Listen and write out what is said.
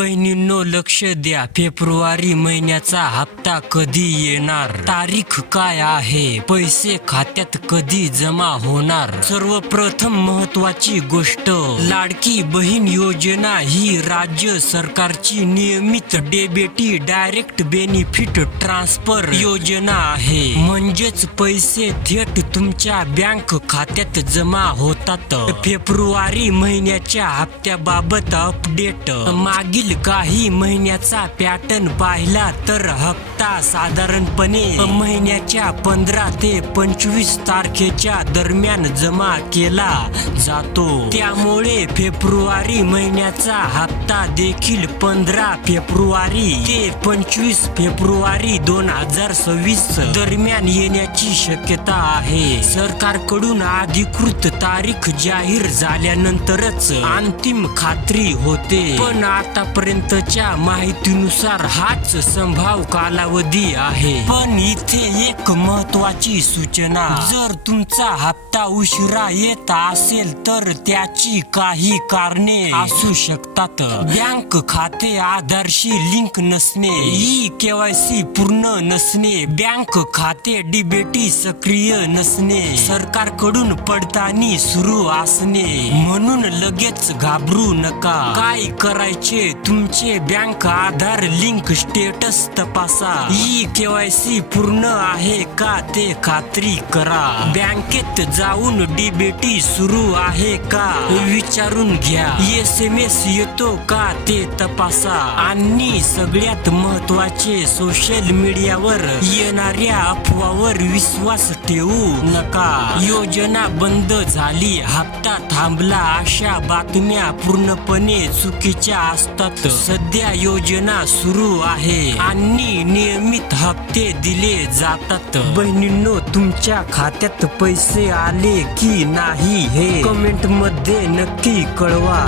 बहिणींनो लक्ष द्या, फेब्रुवारी महिन्याचा हप्ता कधी येणार, तारीख काय आहे, पैसे खात्यात कधी जमा होणार. सर्वप्रथम महत्वाची गोष्ट, लाडकी बहीण योजना ही राज्य सरकारची नियमित डेबिटी डायरेक्ट बेनिफिट ट्रान्सफर योजना आहे. म्हणजेच पैसे थेट तुमच्या बँक खात्यात जमा होतात. फेब्रुवारी महिन्याच्या हप्त्याबाबत अपडेट, मागील काही महिन्याचा पॅटर्न पाहिला तर हप्ता साधारणपणे महिन्याच्या 15 ते 25 तारखेच्या दरम्यान जमा केला जातो. त्यामुळे फेब्रुवारी महिन्याचा हप्ता देखील 15 फेब्रुवारी ते 25 फेब्रुवारी 2026 दरम्यान येण्याची शक्यता आहे. सरकारकडून अधिकृत तारीख जाहीर झाल्यानंतरच अंतिम खात्री होते, पण आतापर्यंतच्या माहितीनुसार हाच संभाव्य कालावधी आहे. पण इथे एक महत्वाची सूचना, जर तुमचा हप्ता उशिरा येत असेल तर त्याची काही कारणे असू शकतात. बँक खाते आधारशी लिंक नसणे, KYC पूर्ण नसणे, बँक खाते डीबीटी सक्रिय नसणे, सरकारकडून पडताळणी सुरू असणे. म्हणून लगेच घाबरू नका. काय करायचे, तुमचे बँक आधार लिंक स्टेटस तपासा. KYC पूर्ण आहे का ते खात्री करा. बँकेत जाऊन डीबीटी सुरू आहे का विचारून घ्या. SMS येतो का ते तपासा. आणि सगळ्यात महत्वाचे, सोशल मीडियावर येणाऱ्या अफवावर विश्वास ठेवू नका. योजना बंद झाली, हप्ता थांबला अशा बातम्या पूर्णपणे चुकीच्या असतात. सध्या योजना सुरू आहे आणि नियमित हप्ते दिले जातात. बहिणींनो, तुमच्या खात्यात पैसे आले की नाही हे कमेंट मध्ये नक्की कळवा.